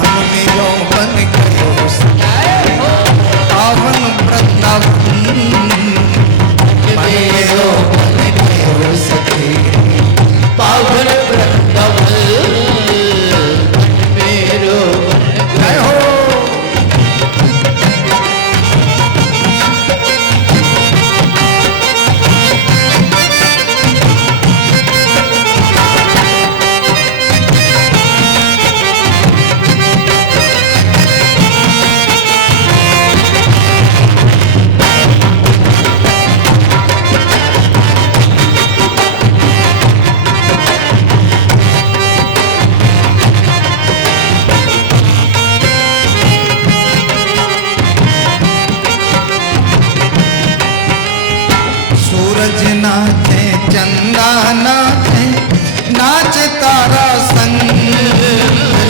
मन मेरो बन गयो पावन वृंदावन, मन मेरो बन गयो सखी पावन वृंदावन, मेरो जय हो। सूरज नाचे चंदा नाचे नाचे तारा संग,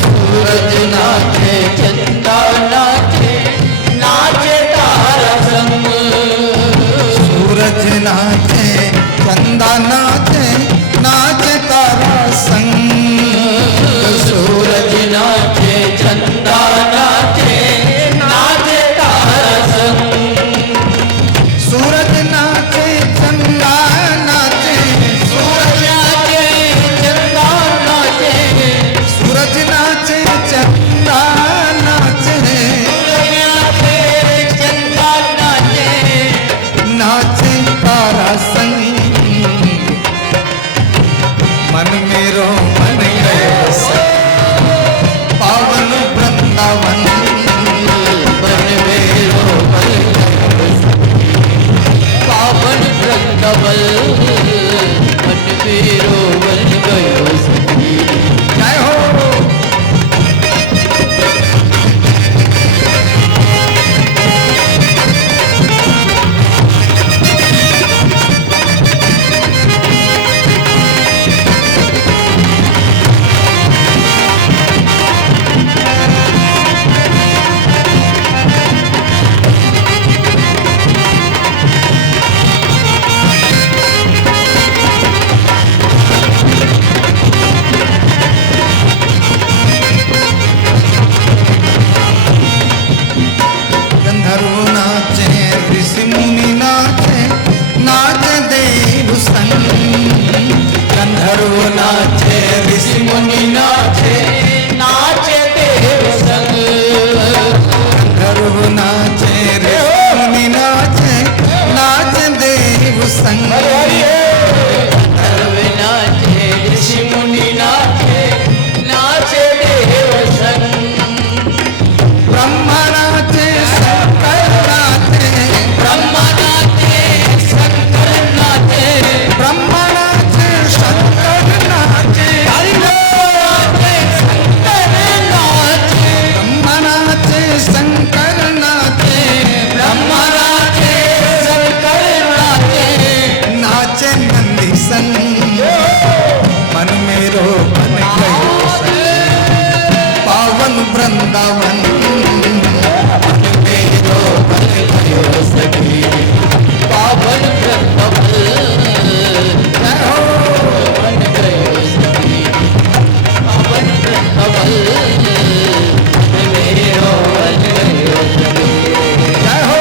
सूरज नाचे चंदा नाचे नाचे तारा संग, सूरज नाचे चंदा नाचे नाचे तारा संग, सूरज नाचे चंदा नाचे नाचे तारा संग, सूरज नाचे चंदा नाचे, सूरज नाचे चंदा नाचे, सूरज नाचे चंदा नाचे, नाचे चंदा नाचे, नाचे तारा संग, मन मेरो मन गयो सखी पावन वृंदावन, मन मेरो बन गयो पावन वृंदावन, मन मेरो बन गयो सखी। जय हो। गंधर्व नाचे ऋषि मुनि नाचे नाचे देव संग, गंधर्व नाचे ऋषि मुनि नाचे नाचे देव संग, गंधर्व नाचे ऋषि मुनि नाचे नाचे देव संग, गंधर्व नाचे ऋषि मुनि नाचे नाचे देव संग, ब्रह्मा नाचे शंकर नाचे, ब्रह्मा नाचे शंकर नाचे, ब्रह्मा नाचे शंकर नाचे, ब्रह्मा नाचे शंकर नाचे, ब्रह्मा नाचे शंकर नाचे, ब्रह्मा नाचे शंकर नाचे, नाचे नंदी संग, मन मेरो बन गयो सखी पावन वृंदावन, मन मेरो बन गयो सखी पावन वृंदावन, जय हो। बन गयो सखी पावन वृंदावन, मेरो बन गयो सखी। जय हो।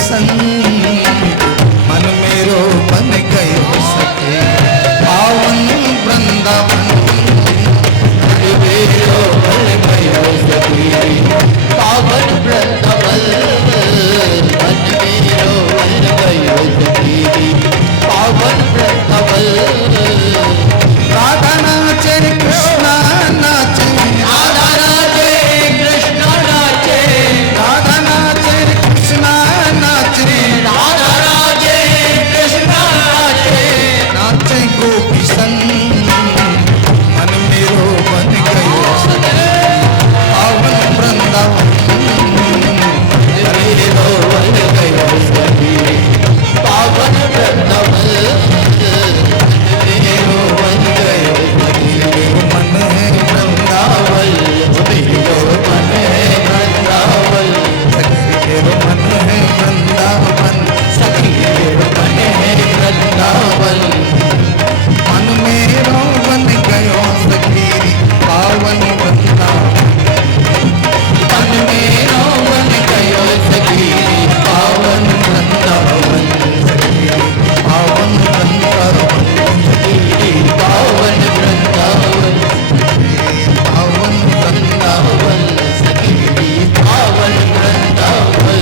संग मन मेरो बन गयो सखी पावन वृंदावन मेरो बन गयो सखी पावन वृंदावन मन मेरो बन गयो सखी पावन वृंदावन राधा नाचे कृष्णा नाचे राधा नाचे कृष्ण नाचे राधा नाचे कृष्णा नाचे राधा नाचे कृष्ण नाचे नाचे गोपी संग मन मेरो बन गयो पावन वृंदावन मेरो बन गयो सखी पावन वृंदावन मेरो बन गयो सखी मन है वृंदावन मेरो मन है वृंदावन तेरो मन है वृंदावन सखी मेरो मन है वृंदावन मन मेरो बन गयो सखी पावन वृंदावन मन मेरो बन गयो सखी पावन वृंदावन पावन वृंदावन पावन वृंदावन पावन वृंदावन सखी पावन वृंदावन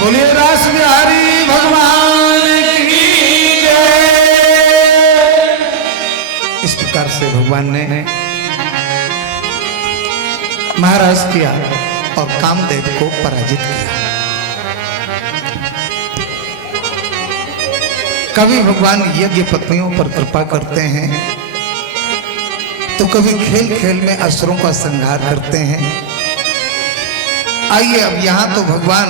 बोलिए रास बिहारी भगवान की जय। इस प्रकार से भगवान ने महाराज किया और कामदेव को पराजित किया। कभी भगवान यज्ञ पत्नियों पर कृपा करते हैं तो कभी खेल खेल में असुरों का संहार करते हैं। आइए अब यहाँ तो भगवान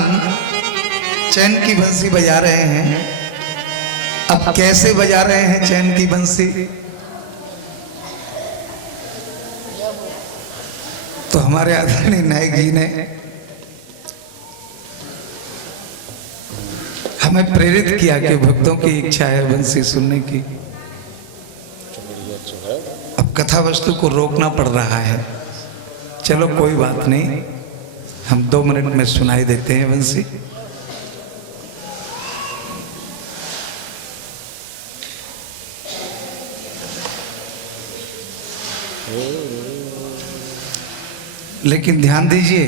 चैन की बंसी बजा रहे हैं। अब कैसे बजा रहे हैं चैन की बंसी? तो हमारे आदरणीय नायक जी ने हमें प्रेरित किया कि भक्तों की इच्छा है बंसी सुनने की। अब कथा वस्तु को रोकना पड़ रहा है। चलो कोई बात नहीं, हम 2 मिनट में सुनाई देते हैं बंसी। लेकिन ध्यान दीजिए,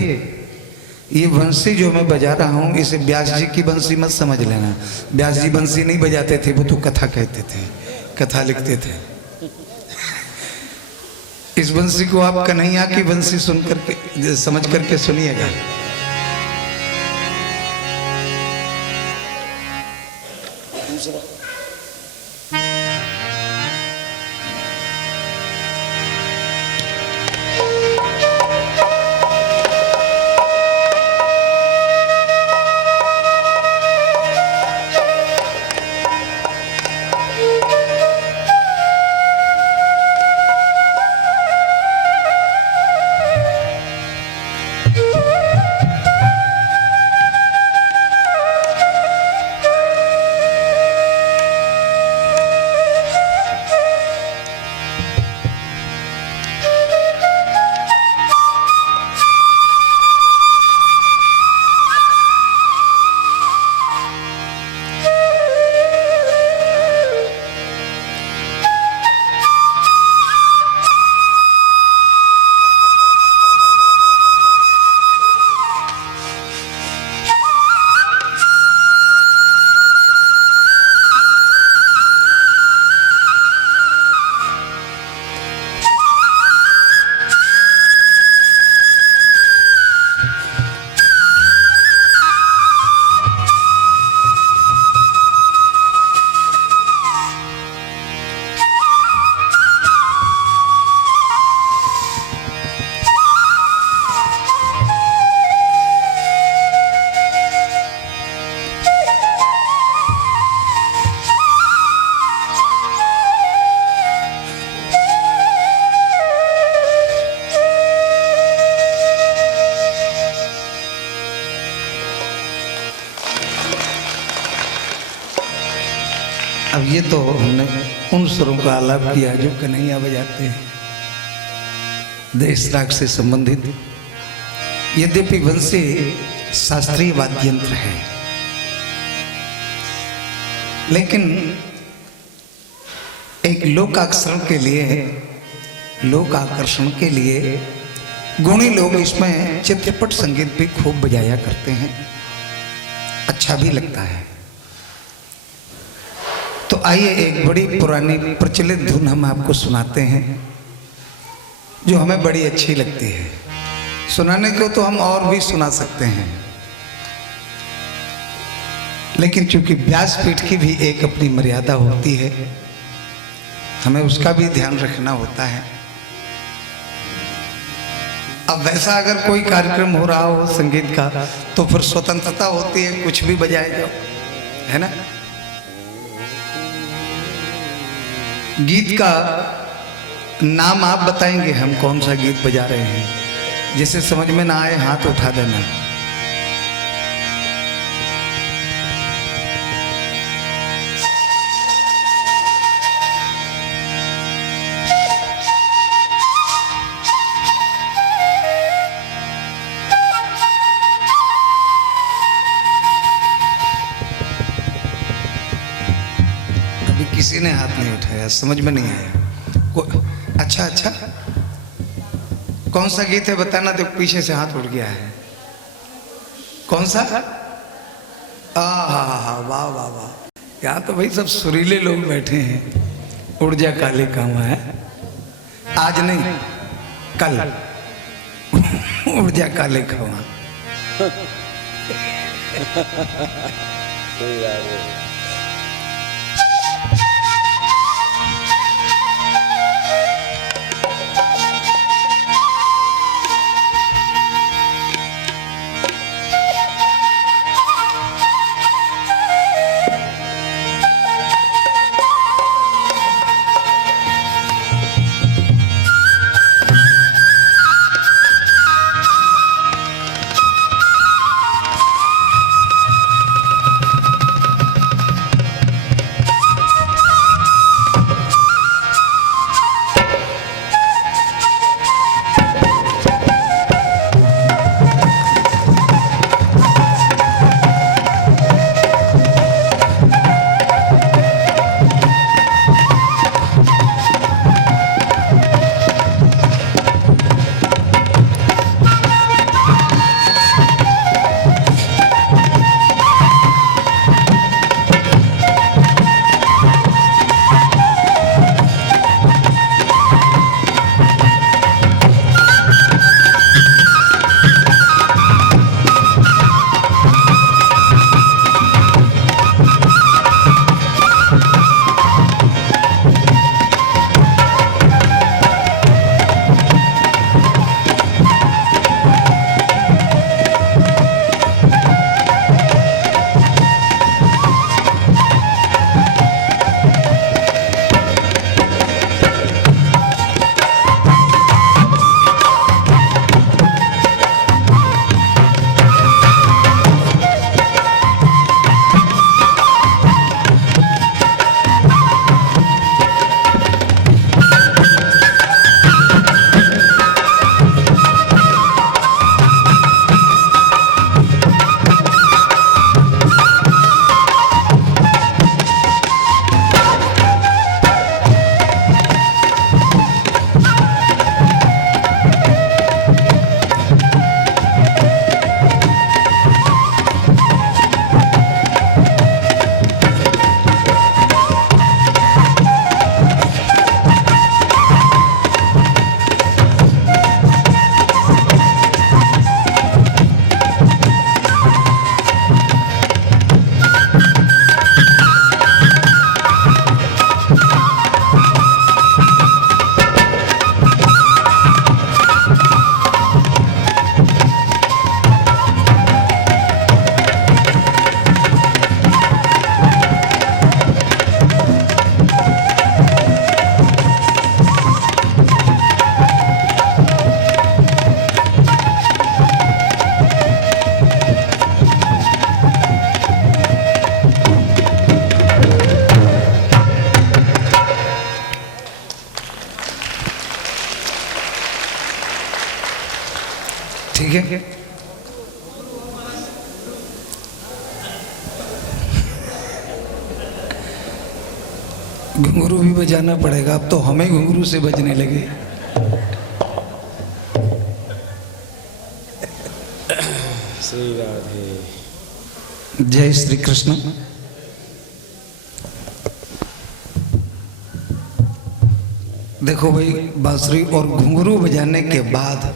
ये बंसी जो मैं बजा रहा हूं इसे व्यास जी की बंसी मत समझ लेना। व्यास जी बंसी नहीं बजाते थे, वो तो कथा कहते थे, कथा लिखते थे। इस बंसी को आप कन्हैया की बंसी सुन करके समझ करके सुनिएगा। अब ये तो हमने उन स्वरों का आलाप किया जो कन्हैया बजाते हैं, देश राग से संबंधित। यद्यपि बंसी शास्त्रीय वाद्य यंत्र है, लेकिन एक लोक आकर्षण के लिए गुणी लोग इसमें चित्रपट संगीत भी खूब बजाया करते हैं, अच्छा भी लगता है। तो आइए एक बड़ी पुरानी प्रचलित धुन हम आपको सुनाते हैं जो हमें बड़ी अच्छी लगती है। सुनाने को तो हम और भी सुना सकते हैं, लेकिन चूंकि व्यासपीठ की भी एक अपनी मर्यादा होती है, हमें उसका भी ध्यान रखना होता है। अब वैसा अगर कोई कार्यक्रम हो रहा हो संगीत का तो फिर स्वतंत्रता होती है, कुछ भी बजाए जाओ, है ना। गीत का नाम आप बताएंगे, हम कौन सा गीत बजा रहे हैं। जिसे समझ में ना आए हाथ उठा देना। किसी ने हाथ नहीं उठाया, समझ में नहीं आया। अच्छा, कौन सा गीत है बताना। तो पीछे से हाथ उठ गया है, कौन सा? वाह वाह वाह, यहाँ तो भाई सब सुरीले लोग बैठे हैं। उड़ जा काले कामा है, आज नहीं कल उड़ जा काले कामा। घुंघरू भी बजाना पड़ेगा, अब तो हमें घुंघरू से बजने लगे। श्री राधे। जय श्री कृष्ण। देखो भाई, बांसुरी और घुंघरू बजाने के बाद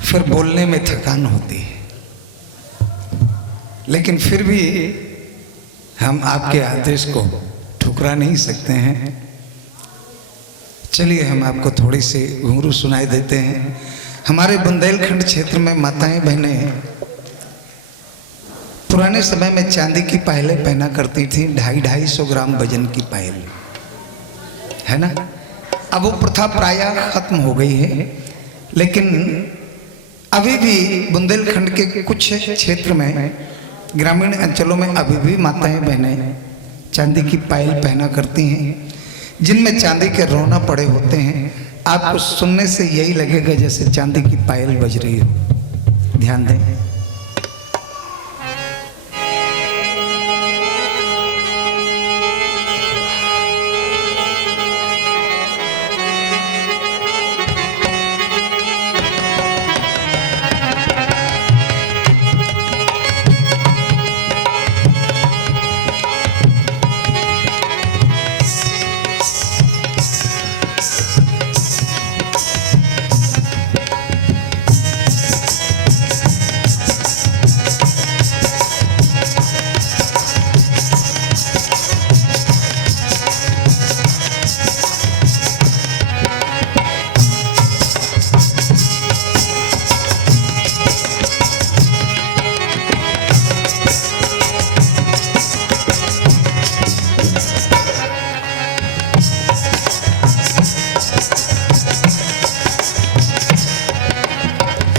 फिर बोलने में थकान होती है, लेकिन फिर भी हम आपके आदेश को ठुकरा नहीं सकते हैं। चलिए हम आपको थोड़ी सी घुंघरू सुनाई देते हैं। हमारे बुंदेलखंड क्षेत्र में माताएं बहनें पुराने समय में चांदी की पायलें पहना करती थी, 250-250 ग्राम वजन की पायल, है ना। अब वो प्रथा प्रायः खत्म हो गई है, लेकिन अभी भी बुंदेलखंड के कुछ क्षेत्र में, ग्रामीण अंचलों में अभी भी माताएं बहनें चांदी की पायल पहना करती हैं, जिनमें चांदी के रोना पड़े होते हैं। आपको सुनने से यही लगेगा जैसे चांदी की पायल बज रही हो। ध्यान दें।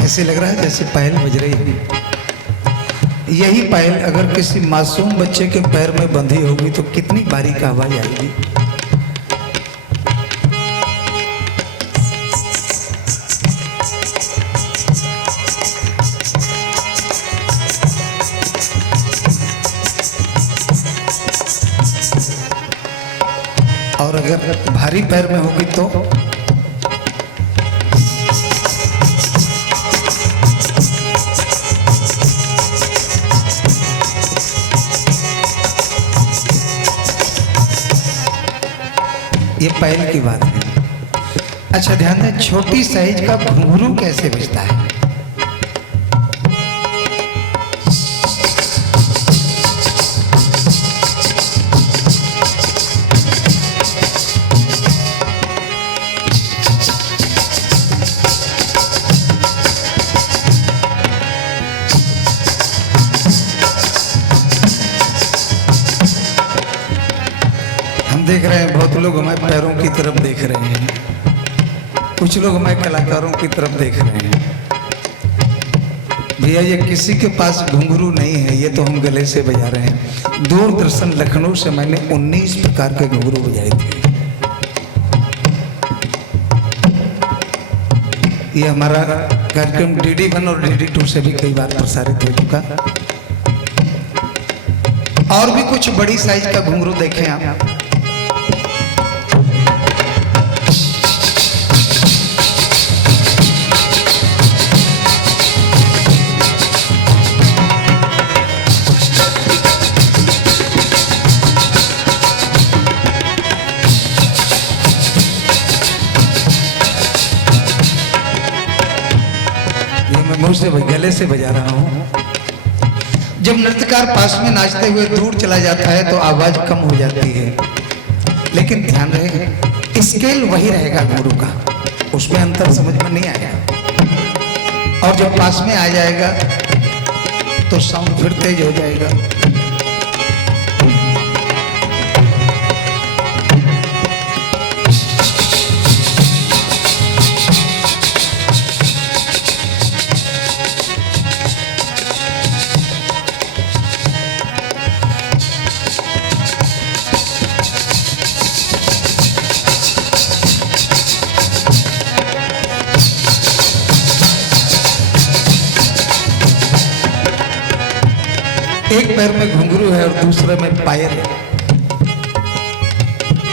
ऐसे लग रहा है जैसे पायल बज रही है। यही पायल अगर किसी मासूम बच्चे के पैर में बंधी होगी तो कितनी बारीक आवाज आएगी। और अगर भारी पैर में होगी तो ये पायल की बात है। अच्छा ध्यान दें, छोटी साइज का घुंघरू कैसे बजता है। देख रहे हैं बहुत लोग हमारे पैरों की तरफ देख रहे हैं, कुछ लोग हमारे कलाकारों की तरफ देख रहे हैं। भैया ये किसी के पास घुंघरू नहीं है, ये तो हम गले से बजा रहे हैं। दूरदर्शन लखनऊ से मैंने 19 प्रकार के घुंघरू बजाए थे। ये हमारा कार्यक्रम DD1 और DD2 से भी कई बार प्रसारित हो चुका। और भी कुछ बड़ी साइज का घुंघरू देखें आप। मुंह से गले से बजा रहा हूं। जब नृत्यकार पास में नाचते हुए दूर चला जाता है तो आवाज कम हो जाती है, लेकिन ध्यान रहे स्केल वही रहेगा घुंघरू का, उसमें अंतर समझ में नहीं आएगा। और जब पास में आ जाएगा तो साउंड फिर तेज हो जाएगा। एक पैर में घुंघरू है और दूसरे में पायल है,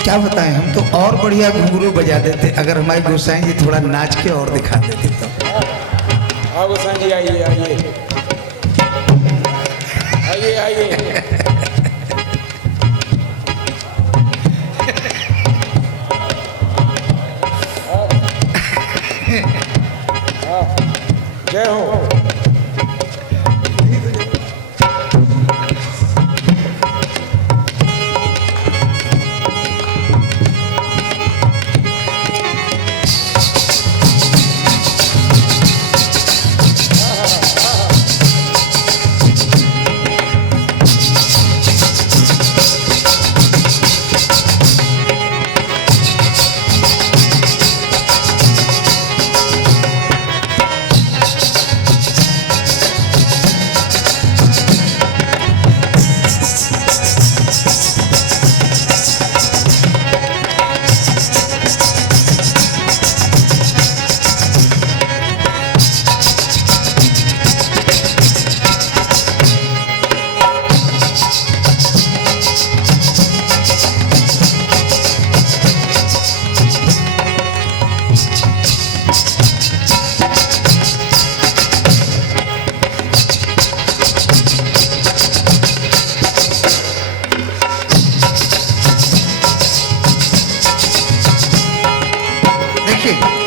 क्या बताएं, हम तो और बढ़िया घुंघरू बजा देते अगर हमारे गोसाई जी थोड़ा नाच के और दिखा देते तो। हाँ गोसाई जी आइए आइए आइए आइए। जय हो।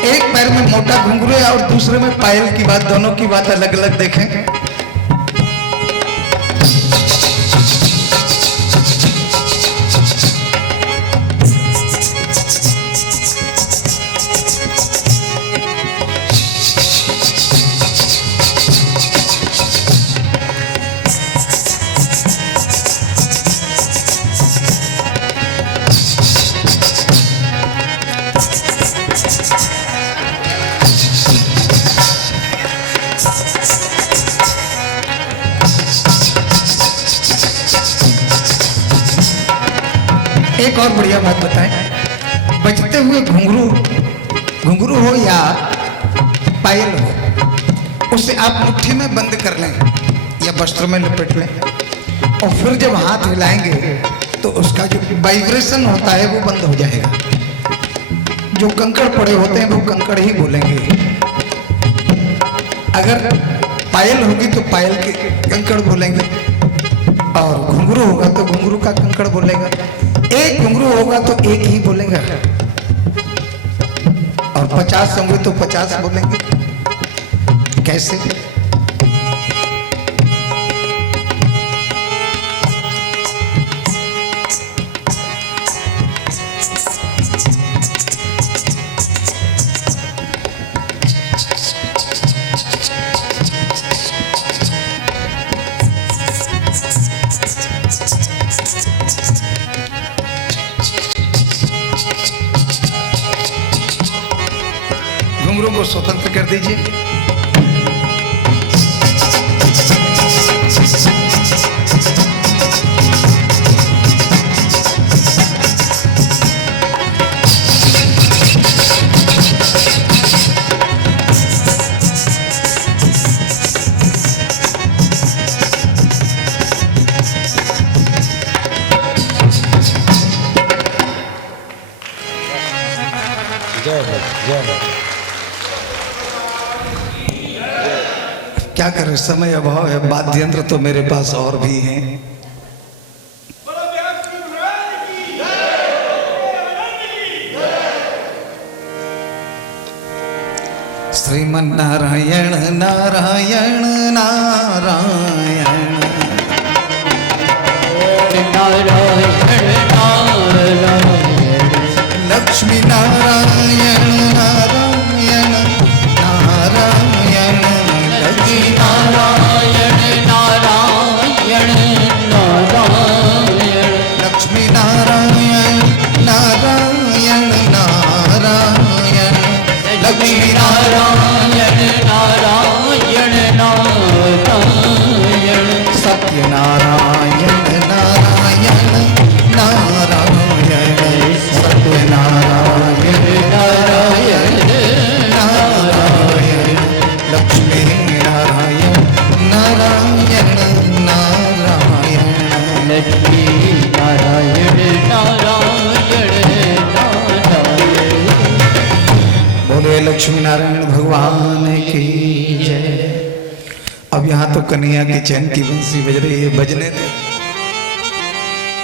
एक पैर में मोटा घुंघरू है और दूसरे में पायल की बात, दोनों की बात अलग अलग देखें। एक और बढ़िया बात बताएं, बजते हुए घुंघरू हो या पायल हो, उसे आप मुट्ठी में बंद कर लें या वस्त्र में लपेट लें और फिर जब हाथ हिलाएंगे तो उसका जो वाइब्रेशन होता है वो बंद हो जाएगा। जो कंकड़ पड़े होते हैं वो कंकड़ ही बोलेंगे। अगर पायल होगी तो पायल के कंकड़ बोलेंगे और घुंघरू होगा तो घुंघरू का कंकड़ बोलेगा। एक घुंघरू होगा तो एक ही बोलेगा और 50 होंगे तो 50 बोलेंगे। कैसे? घुंघरू को स्वतंत्र कर दीजिए। जय हो जय हो। क्या करें, समय अभाव है, वाद्य यंत्र तो मेरे पास और भी हैं। श्रीमन नारायण नारायण नारायण लक्ष्मी नारायण नारायण नारायण लक्ष्मी नारायण नारायण नारायण लक्ष्मी नारायण नारायण नारायण लक्ष्मी नारायण नारायण नारायण सत्यनारायण नारायण नारायण सत्यनारायण नारायण नारायण लक्ष्मी नारायण नारायण नारायण लक्ष्मी नारायण नारायण लक्ष्मी नारायण भगवान की जय। अब यहाँ तो कन्हैया की चैन की बंसी बज रही है, बजने दे।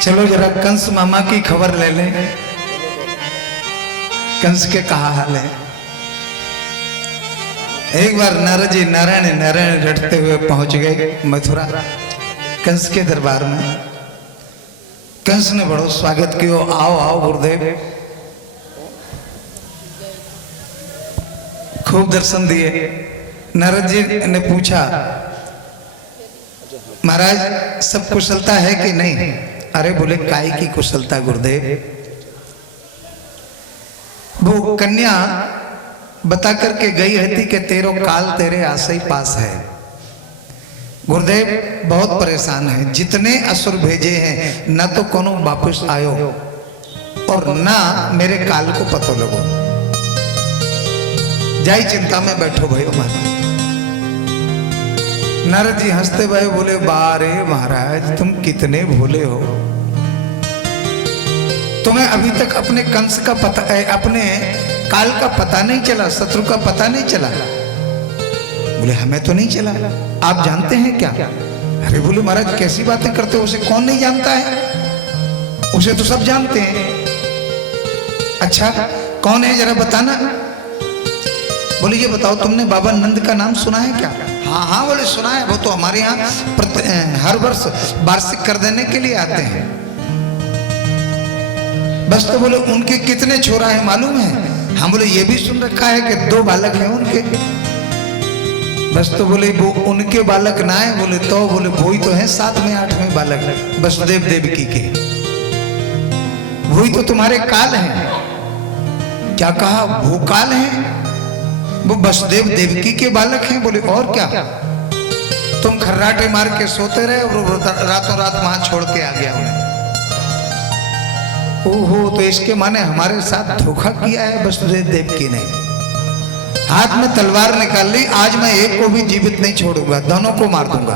चलो जरा कंस मामा की खबर ले लें। कंस के कहा हाल है। एक बार नारद जी नारायण नारायण रटते हुए पहुंच गए मथुरा कंस के दरबार में। कंस ने बड़ो स्वागत किया, आओ आओ गुरुदेव। खूब दर्शन दिए। नारद जी ने पूछा, महाराज सब कुशलता है कि नहीं? अरे बोले काय की कुशलता गुरुदेव? वो कन्या बता करके गई रहती कि तेरो काल तेरे आसे ही पास है। गुरुदेव बहुत परेशान है, जितने असुर भेजे हैं न तो कोनो वापस आयो और ना मेरे काल को पतो लगो। जाई चिंता में बैठो भयो महाराज। नारद जी हंसते भये बोले, बारे महाराज तुम कितने भोले हो। तुम्हें अभी तक अपने कंस का पता, अपने काल का पता नहीं चला, शत्रु का पता नहीं चला? बोले हमें तो नहीं चला। आप जानते हैं क्या? अरे बोले महाराज कैसी बातें करते हो, उसे कौन नहीं जानता है? उसे तो सब जानते हैं। अच्छा कौन है जरा बताना। बोले ये बताओ तुमने बाबा नंद का नाम सुना है क्या? हाँ हाँ बोले सुना है, वो तो हमारे यहाँ हर वर्ष वार्षिक कर देने के लिए आते हैं। बस तो बोले उनके कितने छोरा है मालूम है? हाँ बोले ये भी सुन रखा है कि 2 बालक हैं उनके। बस तो बोले वो उनके बालक ना है, बोले तो बोले वही तो है 7वें 8वें बालक वसुदेव देवकी के, वही तो तुम्हारे काल हैं। क्या कहा? वो काल हैं, वो वसुदेव देवकी के बालक हैं। बोले और क्या? तुम खर्राटे मार के सोते रहे और रातों रात वहां छोड़ के आ गया उन्हें। ओहो, तो इसके माने हमारे साथ धोखा किया है वसुदेव देवकी ने। हाथ में तलवार निकाल ली, आज मैं एक को भी जीवित नहीं छोड़ूंगा, दोनों को मार दूंगा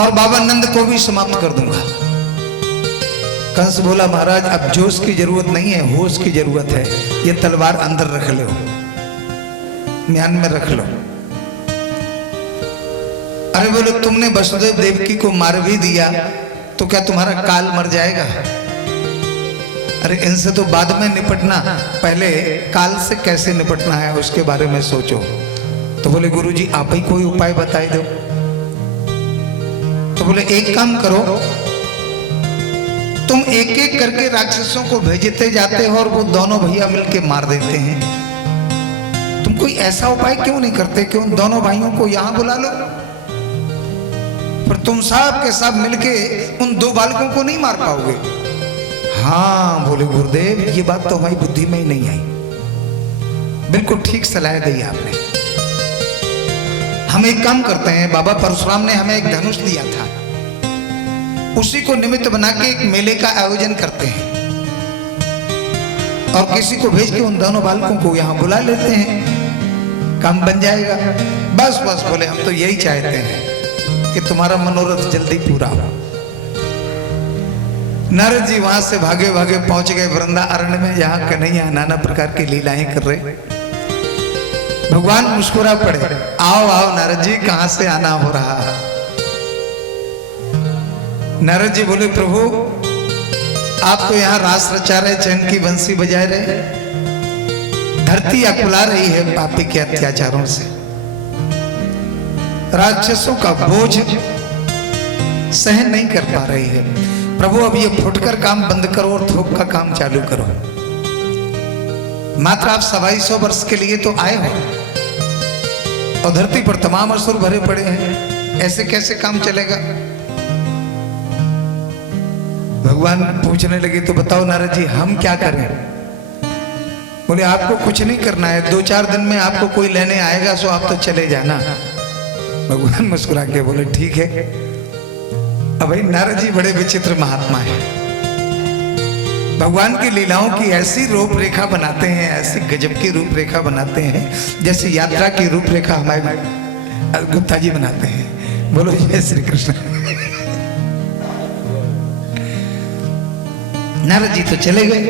और बाबा नंद को भी समाप्त कर दूंगा। कंस बोला महाराज अब जोश की जरूरत नहीं है, होश की जरूरत है। ये तलवार अंदर रख लो, म्यान में रख लो। अरे बोले तुमने वसुदेव देवकी को मार भी दिया तो क्या तुम्हारा काल मर जाएगा? अरे इनसे तो बाद में निपटना, पहले काल से कैसे निपटना है उसके बारे में सोचो। तो बोले गुरुजी आप ही कोई उपाय बताई दो। तो बोले एक काम करो, तुम एक एक करके राक्षसों को भेजते जाते हो और वो दोनों भैया मिलके मार देते हैं। तुम कोई ऐसा उपाय क्यों नहीं करते कि उन दोनों भाइयों को यहां बुला लो, पर तुम सब के सब मिलके उन 2 बालकों को नहीं मार पाओगे? हाँ बोले गुरुदेव ये बात तो हमारी बुद्धि में ही नहीं आई। बिल्कुल ठीक सलाह दी आपने। हम एक काम करते हैं, बाबा परशुराम ने हमें एक धनुष दिया था, उसी को निमित्त बना के एक मेले का आयोजन करते हैं और किसी को भेज के उन दोनों बालकों को यहाँ बुला लेते हैं, काम बन जाएगा। बस बस बोले हम तो यही चाहते हैं कि तुम्हारा मनोरथ जल्दी पूरा हो। नारद जी वहां से भागे भागे पहुंच गए वृंदा अरण्य में, जहां कन्हैया नाना प्रकार की लीलाएं कर रहे। भगवान मुस्कुरा पड़े, आओ आओ नारद जी कहां से आना हो रहा। नारद जी बोले प्रभु आप तो यहाँ रास रचा रहे, चैन की बंसी बजाए रहे, धरती अकुला रही है पापी के अत्याचारों से, राक्षसों का बोझ सहन नहीं कर पा रही है। प्रभु अब ये फुटकर काम बंद करो और थोक का काम चालू करो। मात्र आप 225 वर्ष के लिए तो आए हो और धरती पर तमाम असुर भरे पड़े हैं, ऐसे कैसे काम चलेगा? भगवान पूछने लगे तो बताओ नारद जी हम क्या करें? बोले आपको कुछ नहीं करना है, 2-4 दिन में आपको कोई लेने आएगा सो आप तो चले जाना। भगवान मुस्कुरा के बोले ठीक है। अब भाई नारद जी बड़े विचित्र महात्मा हैं, भगवान की लीलाओं की ऐसी रूपरेखा बनाते हैं, ऐसी गजब की रूपरेखा बनाते हैं जैसे यात्रा की रूपरेखा हमारे गुप्ता जी बनाते हैं। बोलो जय श्री कृष्ण। नारद जी तो चले गए।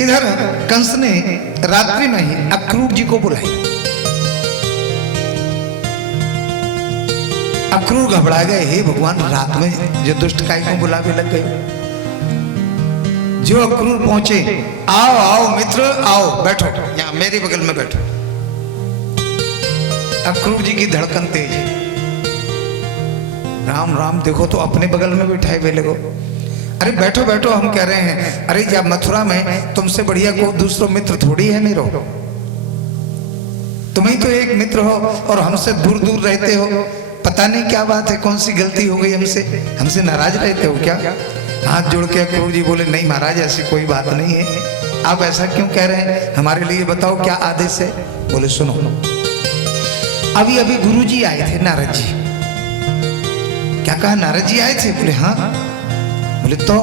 इधर कंस ने रात्रि में ही अक्रूर जी को बुलाई। अक्रूर घबरा गए, हे भगवान, रात में जो दुष्ट काय को बुलावे लग गए। जो अक्रूर पहुंचे, आओ आओ मित्र, आओ बैठो, यहाँ मेरे बगल में बैठो। अक्रूर जी की धड़कन तेज, राम राम, देखो तो अपने बगल में बैठाए हुए लोगो। अरे बैठो बैठो, हम कह रहे हैं, अरे जब मथुरा में तुमसे बढ़िया को दूसरो मित्र थोड़ी है मेरो, तुम ही तो एक मित्र हो और हमसे दूर दूर रहते हो। पता नहीं क्या बात है, कौन सी गलती हो गई हमसे, हमसे नाराज रहते हो क्या? हाथ जोड़ के अक्रूर जी बोले, नहीं महाराज, ऐसी कोई बात नहीं है, आप ऐसा क्यों कह रहे हैं, हमारे लिए बताओ क्या आदेश है। बोले सुनो, अभी अभी गुरु जी आए थे, नारद जी। क्या कहा, नारद जी आए थे? बोले हाँ। बोले तो?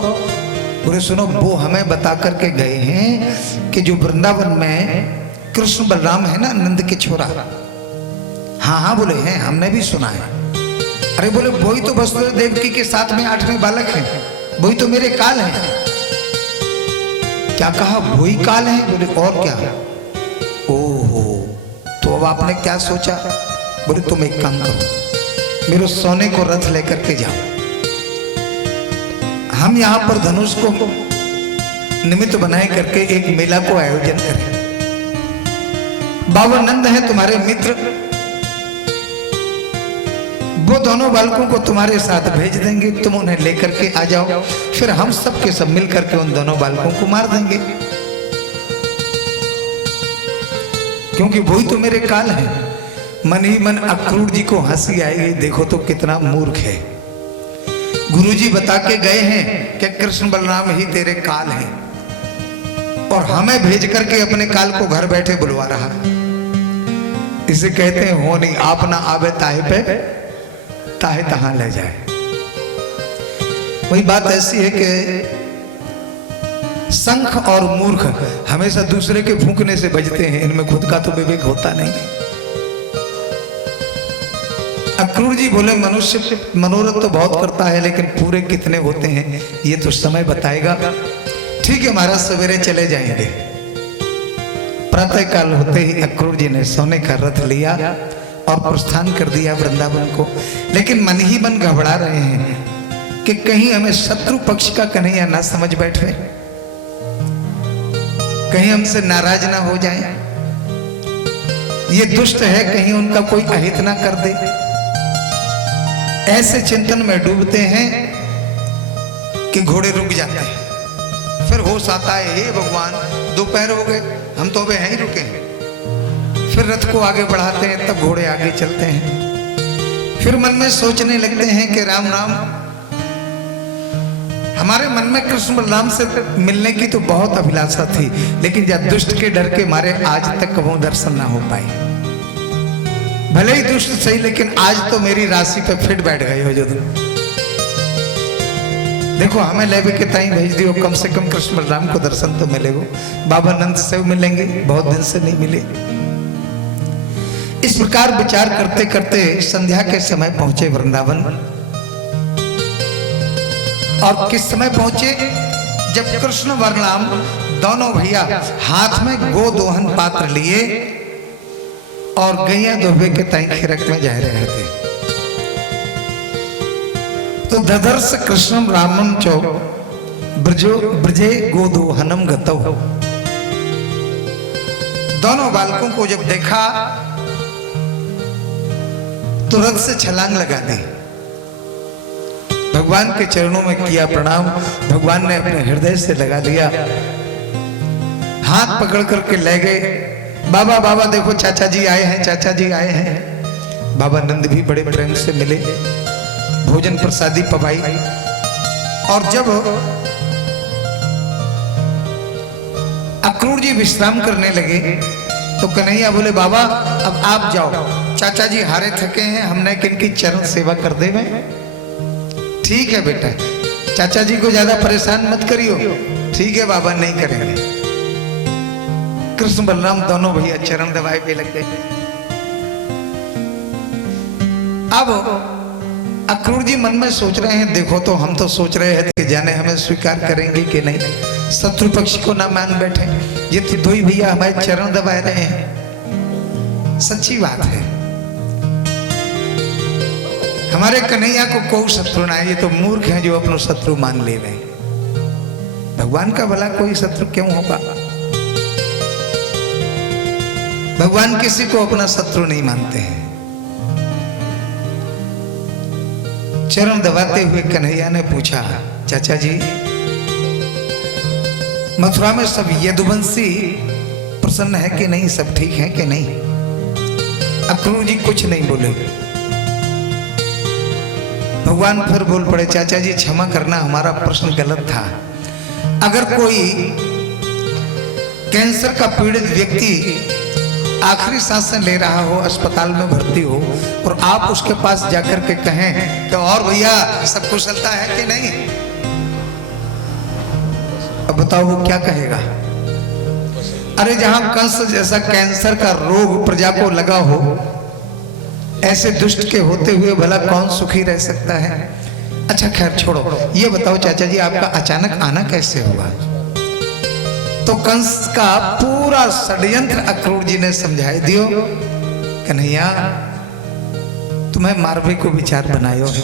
बोले सुनो, वो हमें बता करके गए हैं कि जो वृंदावन में कृष्ण बलराम है ना, नंद के छोरा। हाँ हाँ बोले हैं, हमने भी सुना है। अरे बोले वही तो वसुदेव देवकी के साथ में 8वें बालक है, वही तो मेरे काल है। क्या कहा, वही काल है? बोले और क्या? ओहो, तो अब आपने क्या सोचा? बोले तुम एक काम करो, मेरे सोने को रथ लेकर के जाओ, हम यहां पर धनुष को निमित्त बनाए करके एक मेला को आयोजन करें। बाबा नंद है तुम्हारे मित्र, वो दोनों बालकों को तुम्हारे साथ भेज देंगे, तुम उन्हें लेकर के आ जाओ, फिर हम सब के सब मिलकर के उन दोनों बालकों को मार देंगे, क्योंकि वही तो मेरे काल है। मन ही मन अक्रूर जी को हंसी आएगी, देखो तो कितना मूर्ख है। गुरुजी बता के गए हैं कि कृष्ण बलराम ही तेरे काल हैं, और हमें भेज करके अपने काल को घर बैठे बुलवा रहा। इसे कहते हैं हो नहीं, आप ना आवे ताहे पे ताहे तहां ले जाए। वही बात ऐसी है कि शंख और मूर्ख हमेशा दूसरे के फूंकने से बजते हैं, इनमें खुद का तो विवेक होता नहीं। अक्रूर जी बोले, मनुष्य मनोरथ तो बहुत करता है, लेकिन पूरे कितने होते हैं ये तो समय बताएगा। ठीक है महाराज, सवेरे चले जाएंगे। प्रातः काल होते ही अक्रूर जी ने सोने का रथ लिया और प्रस्थान कर दिया वृंदावन को। लेकिन मन ही मन घबरा रहे हैं कि कहीं हमें शत्रु पक्ष का कन्हैया ना समझ बैठे, कहीं हमसे नाराज ना हो जाए, ये दुष्ट है, कहीं उनका कोई अहित ना कर दे। ऐसे चिंतन में डूबते हैं कि घोड़े रुक जाते हैं। फिर होश आता है, हे भगवान, दोपहर हो गए, हम तो अबे यहीं रुके हैं। फिर रथ को आगे बढ़ाते हैं, तब घोड़े आगे चलते हैं। फिर मन में सोचने लगते हैं कि राम राम, हमारे मन में कृष्ण बलराम से मिलने की तो बहुत अभिलाषा थी, लेकिन जब दुष्ट के डर के मारे आज तक कभी दर्शन ना हो पाए। भले ही दुष्ट सही, लेकिन आज तो मेरी राशि पे फिट बैठ गए हो जो तुम। देखो हमें लेवे के ताई भेज दियो, कम से कम कृष्ण बलराम को दर्शन तो मिलेगा। बाबा नंद से मिलेंगे, बहुत दिन से नहीं मिले। इस प्रकार विचार करते करते संध्या के समय पहुंचे वृंदावन। और किस समय पहुंचे? जब कृष्ण बलराम दोनों भैया हाथ में गोदोहन पात्र लिए और गैया दोहे के ताई खिरक में जा रहे थे। तो ददर्श कृष्णम रामम चौ ब्रजे गोदोहनम गतौ। दोनों बालकों को जब देखा तो रथ से छलांग लगा दी, भगवान के चरणों में किया प्रणाम। भगवान ने अपने हृदय से लगा लिया, हाथ पकड़ करके ले गए। बाबा बाबा देखो चाचा जी आए हैं, चाचा जी आए हैं। बाबा नंद भी बड़े प्रेम से मिले, भोजन प्रसादी पवाई। और जब अक्रूर जी विश्राम करने लगे तो कन्हैया बोले, बाबा अब आप जाओ, चाचा जी हारे थके हैं, हमने किनकी चरण सेवा कर दे में। ठीक है बेटा, चाचा जी को ज्यादा परेशान मत करियो। ठीक है बाबा, नहीं करेंगे। कृष्ण बलराम दोनों भैया चरण दबाए पे लग गए। अब अक्रूर जी मन में सोच रहे हैं, देखो तो हम तो सोच रहे हैं कि जाने हमें स्वीकार करेंगे कि नहीं, शत्रु पक्ष को ना मान बैठे। ये तो दो ही भैया हमारे चरण दबाए रहे हैं, सच्ची बात है। हमारे कन्हैया को कोई शत्रु ना है, ये तो मूर्ख हैं जो अपना शत्रु मान ले रहे हैं। भगवान का भला कोई शत्रु क्यों होगा? भगवान किसी को अपना शत्रु नहीं मानते हैं। चरण दबाते हुए कन्हैया ने पूछा, चाचा जी मथुरा में सब यदुवंशी प्रसन्न है कि नहीं, सब ठीक है कि नहीं? अक्रूर जी कुछ नहीं बोले। भगवान फिर बोल पड़े, चाचा जी क्षमा करना, हमारा प्रश्न गलत था। अगर कोई कैंसर का पीड़ित व्यक्ति आखिरी सांसें ले रहा हो, अस्पताल में भर्ती हो, और आप उसके पास जाकर के कहें तो और भैया सब कुशलता है कि नहीं, अब बताओ वो क्या कहेगा? अरे जहां कंस जैसा कैंसर का रोग प्रजा को लगा हो, ऐसे दुष्ट के होते हुए भला कौन सुखी रह सकता है? अच्छा खैर छोड़ो, ये बताओ चाचा जी आपका अचानक आना कैसे हुआ? तो कंस का पूरा षड्यंत्र अक्रूर जी ने समझाई दियो। कन्हैया तुम्हें मारवे को विचार बनायो है,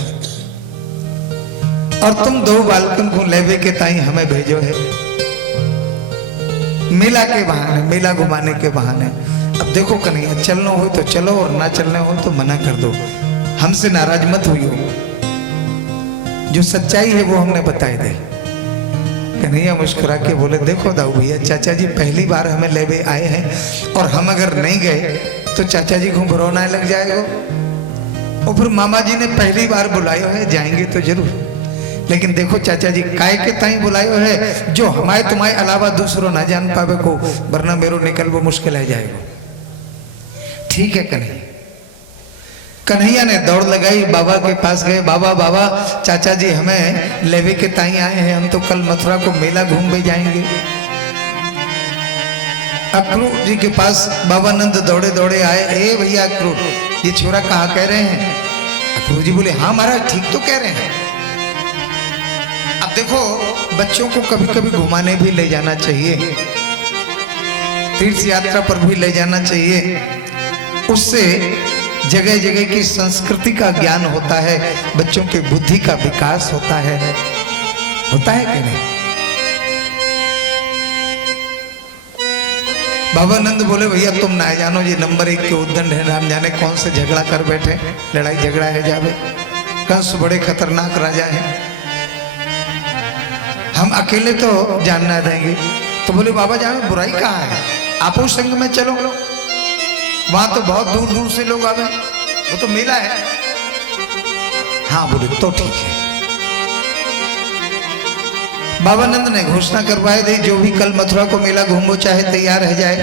और तुम दो बालकन को लेवे के ताई हमें भेजो है, मेला के बहाने, मेला घुमाने के बहाने। अब देखो कन्हैया, चलना हो तो चलो और ना चलने हो तो मना कर दो, हमसे नाराज मत हुई हो, जो सच्चाई है वो हमने बताई दे। कन्हैया मुस्कुरा के बोले, देखो दाऊ भैया, चाचा जी पहली बार हमें लेवे आए हैं, और हम अगर नहीं गए तो चाचा जी को भरोना लग जाएगा, और फिर मामा जी ने पहली बार बुलायो है, जाएंगे तो जरूर, लेकिन देखो चाचा जी काय के ताई बुलायो है जो हमारे तुम्हारे अलावा दूसरों ना जान पावे को, वरना मेरो निकल वो मुश्किल है जाएगा। ठीक है कन्हैया। कन्हैया ने दौड़ लगाई, बाबा के पास गए। बाबा बाबा चाचा जी हमें लेवे के ताई आए हैं, हम तो कल मथुरा को मेला घूम भी जाएंगे। अक्रूर जी के पास बाबा नंद दौड़े दौड़े आए, ए भैया अक्रूर, ये छोरा कहाँ कह रहे हैं? अक्रूर जी बोले, हाँ महाराज ठीक तो कह रहे हैं। अब देखो बच्चों को कभी कभी घुमाने भी ले जाना चाहिए, तीर्थ यात्रा पर भी ले जाना चाहिए, उससे जगह जगह की संस्कृति का ज्ञान होता है, बच्चों की बुद्धि का विकास होता है कि नहीं? बाबा नंद बोले, भैया तुम ना जानो, ये नंबर 1 के उद्दंड है, हम जाने कौन से झगड़ा कर बैठे, लड़ाई झगड़ा है जावे। कंस बड़े खतरनाक राजा हैं, हम अकेले तो जानना देंगे। तो बोले, बाबा जावे बुराई कहाँ है, आपो संग में चलो, वहां तो बहुत दूर दूर से लोग आवे, वो तो मेला है। हाँ बोले, तो ठीक है। बाबा नंद ने घोषणा करवाई दी, जो भी कल मथुरा को मेला घूमो चाहे तैयार रह जाए।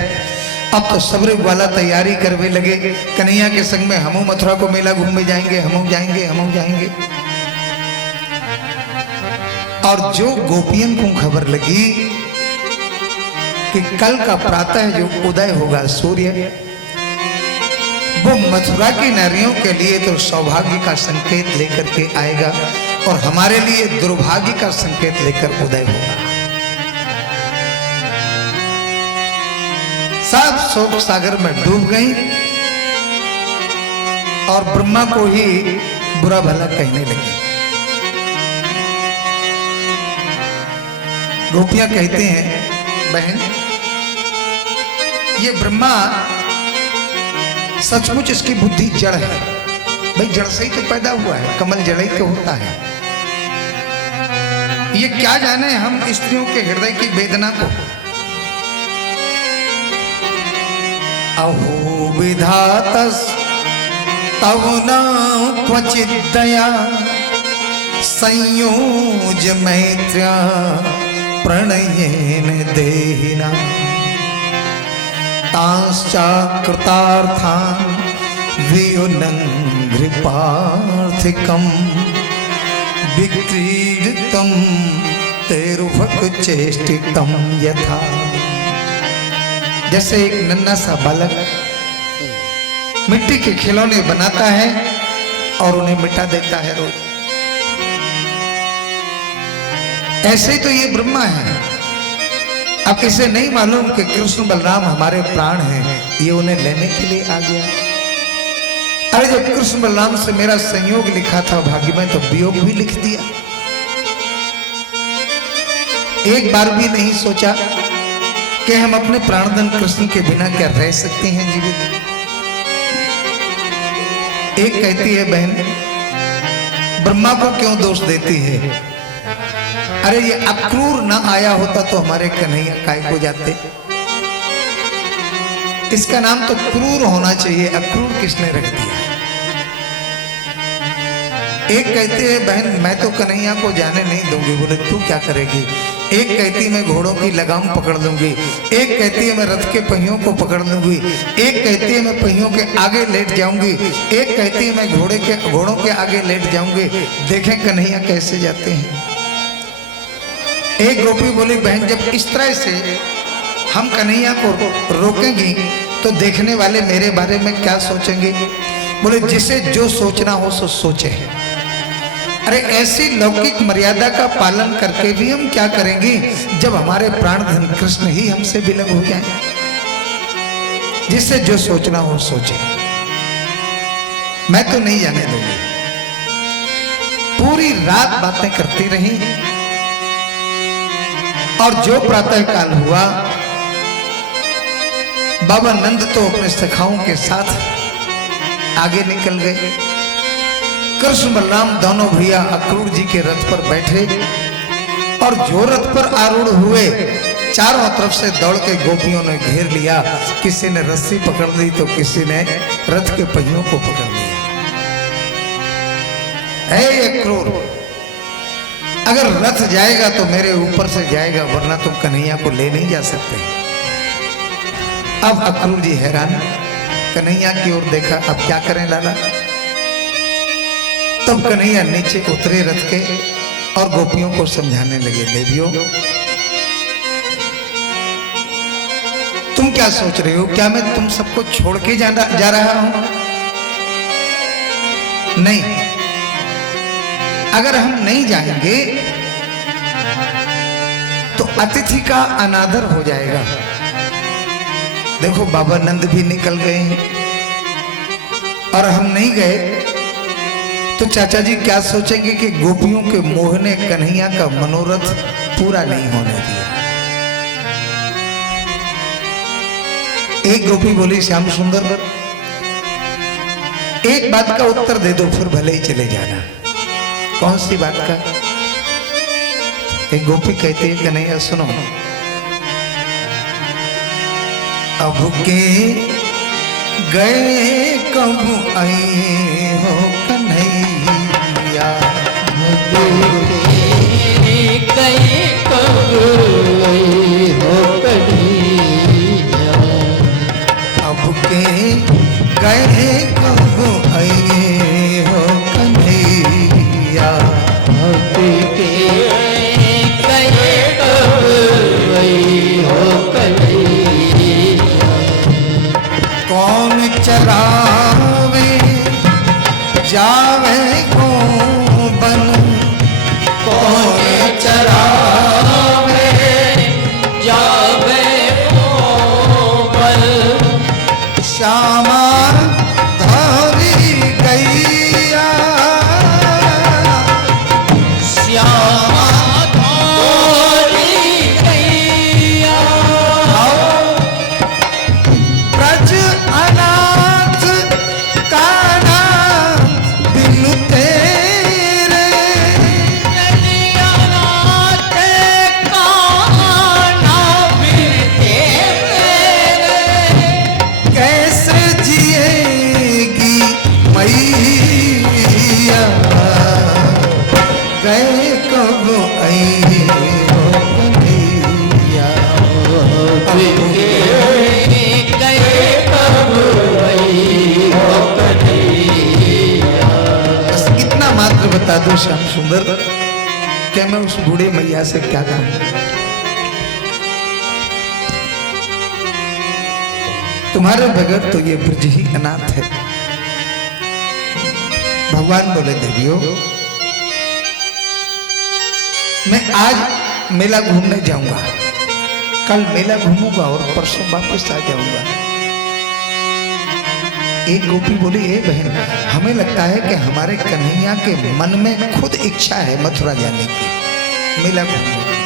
अब तो सबरे वाला तैयारी करवे लगे, कन्हैया के संग में हमू मथुरा को मेला घूमने जाएंगे, हमू जाएंगे, हमू जाएंगे। और जो गोपियन को खबर लगी कि कल का प्रातः जो उदय होगा सूर्य, वो मथुरा की नारियों के लिए तो सौभाग्य का संकेत लेकर के आएगा, और हमारे लिए दुर्भाग्य का संकेत लेकर उदय होगा। सब शोक सागर में डूब गई, और ब्रह्मा को ही बुरा भला कहने लगी। गोपियां कहते हैं, बहन ये ब्रह्मा सचमुच इसकी बुद्धि जड़ है, भाई जड़ से ही तो पैदा हुआ है, कमल जड़ ही तो होता है। ये क्या जाने हम स्त्रियों के हृदय की वेदना को। अहो विधातस तव न क्वचित दया, संयोज मैत्र्या प्रणयेन देहिना, तांश्चाकृतार्थान् वियुनङ्घ्रिपार्थिकं, विक्रीडितं तेरुभक चेष्टितं यथा। जैसे एक नन्हा सा बालक मिट्टी के खिलौने बनाता है और उन्हें मिटा देता है रोज, ऐसे तो ये ब्रह्मा है। अब इसे नहीं मालूम कि कृष्ण बलराम हमारे प्राण हैं, ये उन्हें लेने के लिए आ गया। अरे जब कृष्ण बलराम से मेरा संयोग लिखा था भाग्य में, तो वियोग भी लिख दिया। एक बार भी नहीं सोचा कि हम अपने प्राणधन कृष्ण के बिना क्या रह सकते हैं जीवित। एक कहती है बहन, ब्रह्मा को क्यों दोष देती है? अरे ये अक्रूर ना आया होता तो हमारे कन्हैया काय को जाते। इसका नाम तो क्रूर होना चाहिए, अक्रूर किसने रख दिया? एक कहती है बहन, मैं तो कन्हैया को जाने नहीं दूंगी। बोले तू क्या करेगी? एक कहती है मैं घोड़ों की लगाम पकड़ लूंगी, एक कहती है मैं रथ के पहियों को पकड़ लूंगी, एक कहती है मैं पहियों के आगे लेट जाऊंगी, एक कहती है मैं घोड़ों के आगे लेट जाऊंगी। देखें कन्हैया कैसे जाते हैं। एक गोपी बोली बहन, जब इस तरह से हम कन्हैया को रोकेंगी तो देखने वाले मेरे बारे में क्या सोचेंगे? बोले जिसे जो सोचना हो सो सोचे। अरे ऐसी लौकिक मर्यादा का पालन करके भी हम क्या करेंगे जब हमारे प्राणधन कृष्ण ही हमसे विलग हो जाए। जिसे जो सोचना हो सोचे, मैं तो नहीं जाने दूंगी। पूरी रात बातें करती रही और जो प्रातः काल हुआ, बाबा नंद तो अपने सखाओं के साथ आगे निकल गए। कृष्ण बलराम दोनों भैया अक्रूर जी के रथ पर बैठे और जो रथ पर आरूढ़ हुए, चारों तरफ से दौड़ के गोपियों ने घेर लिया। किसी ने रस्सी पकड़ ली तो किसी ने रथ के पहियों को पकड़ लिया। हे अक्रूर, अगर रथ जाएगा तो मेरे ऊपर से जाएगा, वरना तुम कन्हैया को ले नहीं जा सकते। अब अक्रूर जी हैरान, कन्हैया की ओर देखा, अब क्या करें लाला? तब कन्हैया नीचे उतरे रथ के और गोपियों को समझाने लगे, देवियों तुम क्या सोच रहे हो? क्या मैं तुम सबको छोड़ के जा रहा हूं? नहीं, अगर हम नहीं जाएंगे तो अतिथि का अनादर हो जाएगा। देखो बाबा नंद भी निकल गए हैं और हम नहीं गए तो चाचा जी क्या सोचेंगे कि गोपियों के मोह ने कन्हैया का मनोरथ पूरा नहीं होने दिया। एक गोपी बोली, श्याम सुंदर एक बात का उत्तर दे दो, फिर भले ही चले जाना। कौन सी बात का? एक गोपी कहती है, कन्हैया सुनो, अब के गए कब आए हो कन्हैया, गए कब आए हो कन्हैया, अब के गए कब आए हो कन्हैया, अब के गए कब आए हो कन्हैया, कौन चरावे जावे को बन, कौन चरावे जावे कोमल, श्यामा धरी गैया, श्यामा धरी गैया, ब्रज अनाथ का नाम बिनु तेरे, कलियानाथ का नाम तेरे, कैसे जिएगी मैया, गए कब आई हो कन्हैया, गए कब आई हो कन्हैया। बस इतना मात्र बता दो श्याम सुंदर, क्या मैं उस बूढ़े मैया से क्या कहूं? तुम्हारे बगैर तो ये ब्रज ही अनाथ है। भगवान बोले, देवियों मैं आज मेला घूमने जाऊंगा, कल मेला घूमूंगा और परसों वापस आ जाऊंगा। एक गोपी बोली, हे बहन, हमें लगता है कि हमारे कन्हैया के मन में खुद इच्छा है मथुरा जाने की, मेला घूमने की,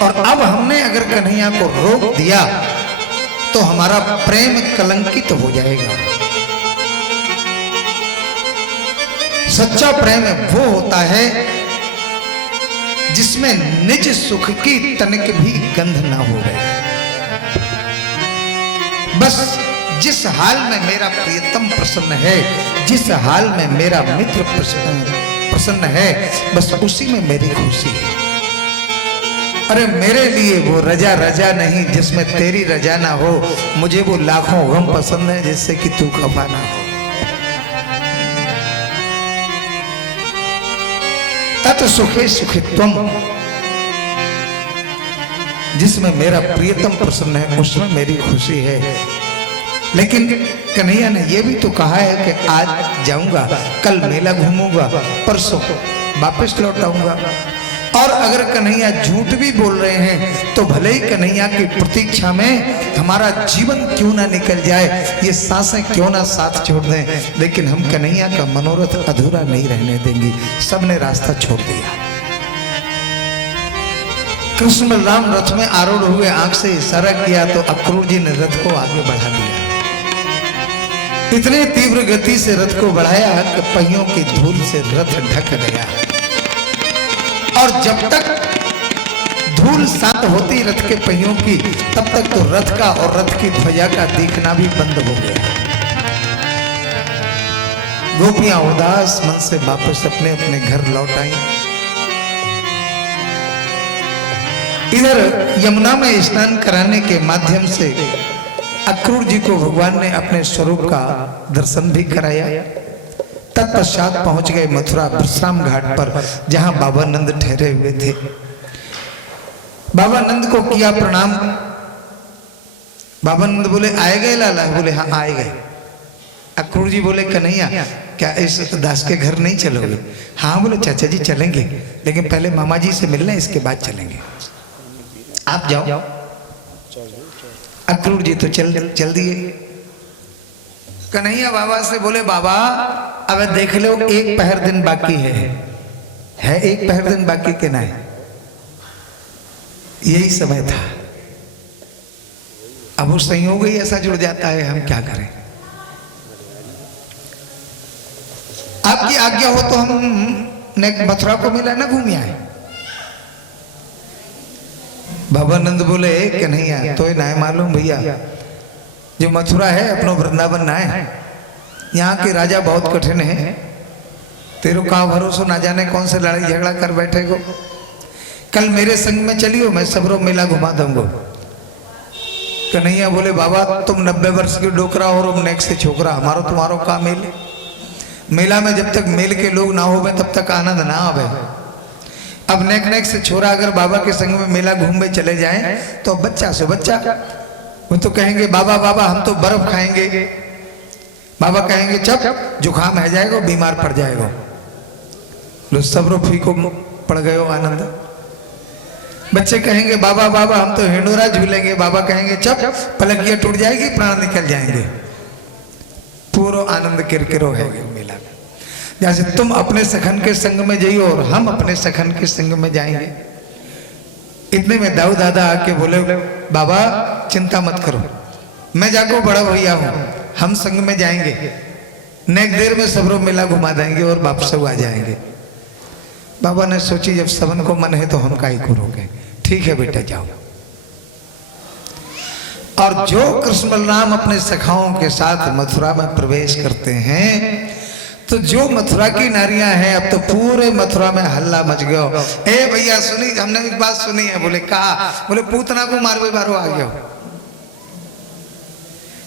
और अब हमने अगर कन्हैया को रोक दिया तो हमारा प्रेम कलंकित हो जाएगा। सच्चा प्रेम वो होता है जिसमें निज सुख की तनिक भी गंध ना हो रही। बस जिस हाल में मेरा प्रियतम प्रसन्न है, जिस हाल में मेरा मित्र प्रसन्न है, बस उसी में मेरी खुशी है। अरे मेरे लिए वो रजा रजा नहीं जिसमें तेरी रजा ना हो, मुझे वो लाखों गम पसंद है जिससे कि तू खफा ना हो। तत् सुखे सुखित्वम, जिसमें मेरा प्रियतम प्रसन्न है उसमें मेरी खुशी है। लेकिन कन्हैया ने यह भी तो कहा है कि आज जाऊंगा, कल मेला घूमूंगा, परसों वापस लौट आऊंगा। और अगर कन्हैया झूठ भी बोल रहे हैं तो भले ही कन्हैया की प्रतीक्षा में हमारा जीवन क्यों ना निकल जाए, ये सांसें क्यों ना साथ छोड़ दें, लेकिन हम कन्हैया का मनोरथ अधूरा नहीं रहने देंगे। सबने रास्ता छोड़ दिया। कृष्ण बलराम रथ में आरूढ़ हुए, आंख से इशारा किया तो अक्रूर जी ने रथ को आगे बढ़ा दिया। इतने तीव्र गति से रथ को बढ़ाया कि पहियों की धूल से रथ ढक गया, और जब तक धूल शांत होती रथ के पहियों की, तब तक तो रथ का और रथ की ध्वजा का दिखना भी बंद हो गया। गोपियां उदास मन से वापस अपने अपने घर लौट आई। इधर यमुना में स्नान कराने के माध्यम से अक्रूर जी को भगवान ने अपने स्वरूप का दर्शन भी कराया। तत्पश्चात पहुंच गए मथुरा विश्राम घाट पर, जहां बाबा नंद ठहरे हुए थे। बाबा नंद को किया प्रणाम। बाबा नंद बोले, आए गए लाला? बोले, हाँ आए गए। अक्रूर जी बोले, कन्हैया क्या इस दास के घर नहीं चलोगे? हाँ। बोले, चाचा जी चलेंगे, लेकिन पहले मामा जी से मिलना, इसके बाद चलेंगे। आप जाओ। अक्रूर जी तो चल दिए। कन्हैया बाबा से बोले, बाबा अब देख लो, एक पहर दिन बाकी है एक पहर दिन बाकी के ना है, यही समय था। अब वो संयोग ही ऐसा जुड़ जाता है, हम क्या करें। आपकी आज्ञा हो तो हम मथुरा को मिला ना घूम आए। बाबा नंद बोले, कन्हैया तो ना है मालूम भैया, जो मथुरा है अपनो वृंदावन ना है, यहाँ के राजा बहुत कठिन है। तेरो का भरोसा, ना जाने कौन से लड़ाई झगड़ा कर बैठे गो। कल मेरे संग में चलियो, मैं सबरो मेला घुमा दूंगा। कन्हैया बोले, बाबा तुम 90 वर्ष की डोकरा और नेक से छोकरा, हमारो तुम्हारो का मेल। मेला में जब तक मेल के लोग ना होवे तब तक आनंद ना आवे। अब नेक से छोरा अगर बाबा के संग में मेला घूमने चले जाएं तो बच्चा से बच्चा, वो तो कहेंगे बाबा बाबा हम तो बर्फ खाएंगे। बाबा कहेंगे चुप, जुकाम है जाएगा, बीमार पड़ जाएगा। लो सब रो फीको पड़ गए आनंद। बच्चे कहेंगे बाबा बाबा हम तो हिंडोरा झूलेंगे। बाबा कहेंगे चुप, पलकियां टूट जाएगी, प्राण निकल जाएंगे। पूरा आनंद किरकिरो है मेला में। जैसे तुम अपने सखन के संग में जाइयो और हम अपने सखन के संग में जाएंगे। इतने में दाऊ दादा आके बोले, बाबा चिंता मत करो, मैं जाको बड़ा भैया हूँ, हम संग में जाएंगे, नेक देर में सबरो मेला घुमा देंगे और वापस आ जाएंगे। बाबा ने सोची जब सबन को मन है तो हम काहे को रोके, ठीक है बेटा जाओ। और जो कृष्ण बलराम अपने सखाओं के साथ मथुरा में प्रवेश करते हैं तो जो मथुरा की नारियां हैं, अब तो पूरे मथुरा में हल्ला मच गया। ए भैया सुनी, हमने एक बात सुनी है। बोले कहा? बोले पूतना को मारवे बारो आ गया।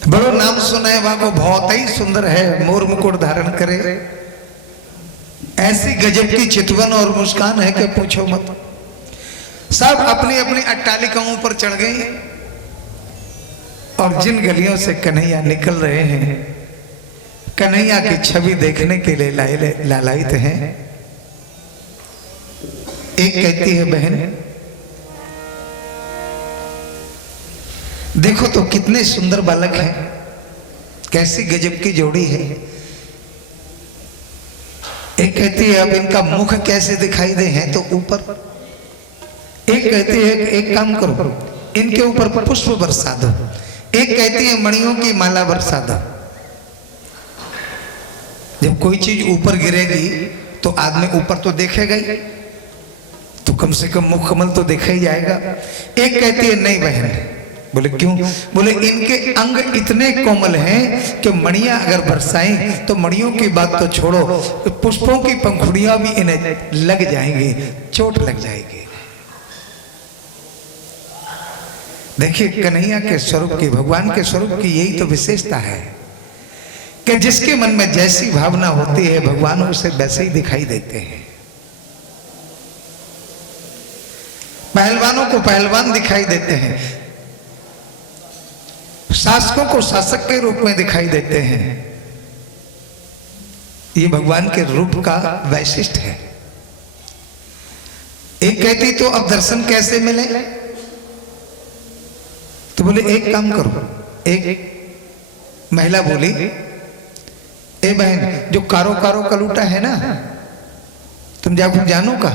बड़ो नाम सुना है वहां को, बहुत ही सुंदर है, मोर मुकुट धारण करे, ऐसी गजब की चितवन और मुस्कान है कि पूछो मत। सब अपनी अपनी अट्टालिकाओं पर चढ़ गए और जिन गलियों से कन्हैया निकल रहे हैं, कन्हैया की छवि देखने के लिए लालायित हैं। एक कहती है, बहन देखो तो कितने सुंदर बालक हैं, कैसी गजब की जोड़ी है। एक कहती है अब इनका मुख कैसे दिखाई दे, हैं तो ऊपर। एक कहती है एक काम करो, इनके ऊपर पुष्प बरसा दो। एक कहती है मणियों की माला बरसा दो। जब कोई चीज ऊपर गिरेगी तो आदमी ऊपर तो देखेगा ही, तो कम से कम मुख कमल तो देखा ही जाएगा। एक कहती है नहीं बहन। बोले क्यों? बोले इनके अंग इतने कोमल हैं कि मणियां अगर बरसाएं तो मणियों की बात तो छोड़ो, पुष्पों की पंखुड़ियां भी इन्हें लग जाएंगी, चोट लग जाएगी। देखिए कन्हैया के स्वरूप की, भगवान के स्वरूप की यही तो विशेषता है कि जिसके मन में जैसी भावना होती है भगवान उसे वैसे ही दिखाई देते हैं। पहलवानों को पहलवान दिखाई देते हैं, शासकों को शासक के रूप में दिखाई देते हैं। ये भगवान के रूप का वैशिष्ट है। एक कहती तो अब दर्शन कैसे मिले? तो बोले एक काम करो। एक महिला बोली ए बहन जो कारो कारो कलूटा है ना, तुम जाको जानो का?